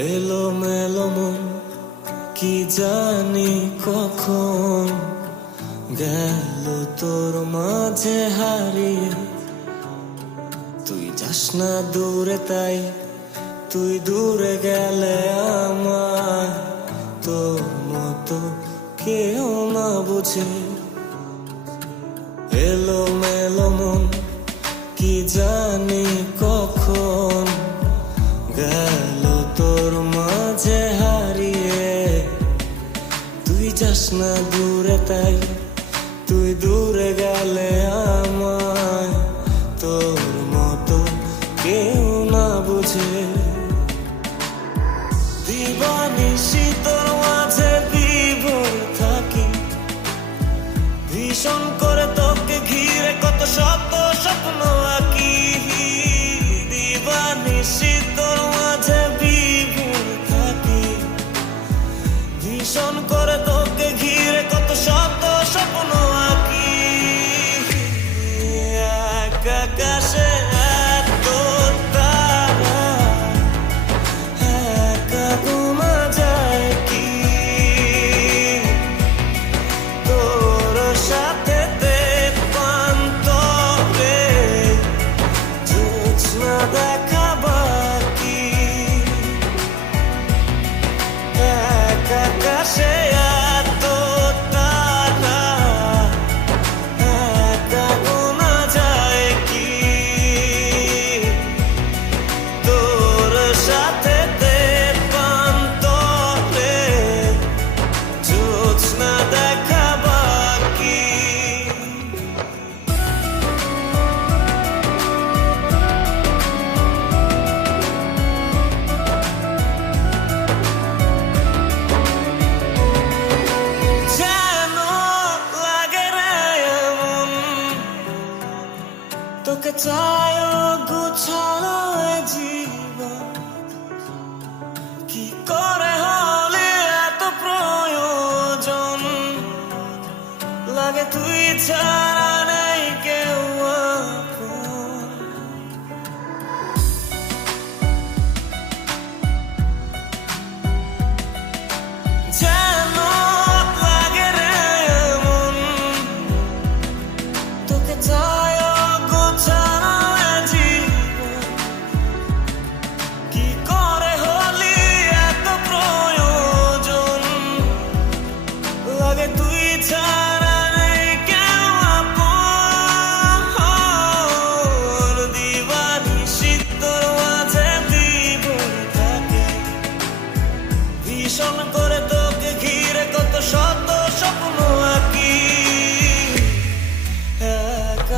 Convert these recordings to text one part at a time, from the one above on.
এলো মেলো মন কি জানি কখন গেল তোর মাঝে হারিয়ে। তুই যাস না দূরে তাই তুই দূরে গেলে আমার তোর মতো কেউ না বুঝে। এলো মেলো মন কি জানি কখন গেল তোর মাঝে হারিয়ে। তুই যাস না দূরে তাই তুই দূরে গেলে আমায় তোর মতো কেউ না বুঝে। দিবানিশি তোর মাঝে বিভোর থাকি, ভীষণ করে তোকে ঘিরে কত শত স্বপ্ন আঁকি। দিবানিশি তোর মাঝে বিভোর থাকি, ভীষণ করে তোকে ঘিরে কত শত স্বপ্ন আঁকি। এক আকাশে এত তারা একা গোনা যায় কি তোর সাথে পান্তরে জোছনা দেখা বাকি। এক আকাশে এত তারা একা গোনা যায় কি তোর সাথে পান্তরে জোছনা দেখা বাকি। যেন লাগে রে এমন তোকে চায় গুছানো এ জীবন। কি করে হলে এত প্রয়োজন, লাগে তুই ছাড়া নেই কেউ আপন। যেন লাগে রে এমন তোকে চায় গোছানো এ জীবন। কি করে হলি এত প্রয়োজন, লাগে তুই ছাড়া নেই কেউ আপন। দিবানিশি তোর মাঝে বিভোর থাকে, ভীষণ করে তোকে ঘিরে কত শত স্বপ্ন আঁকি। এক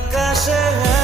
আকাশে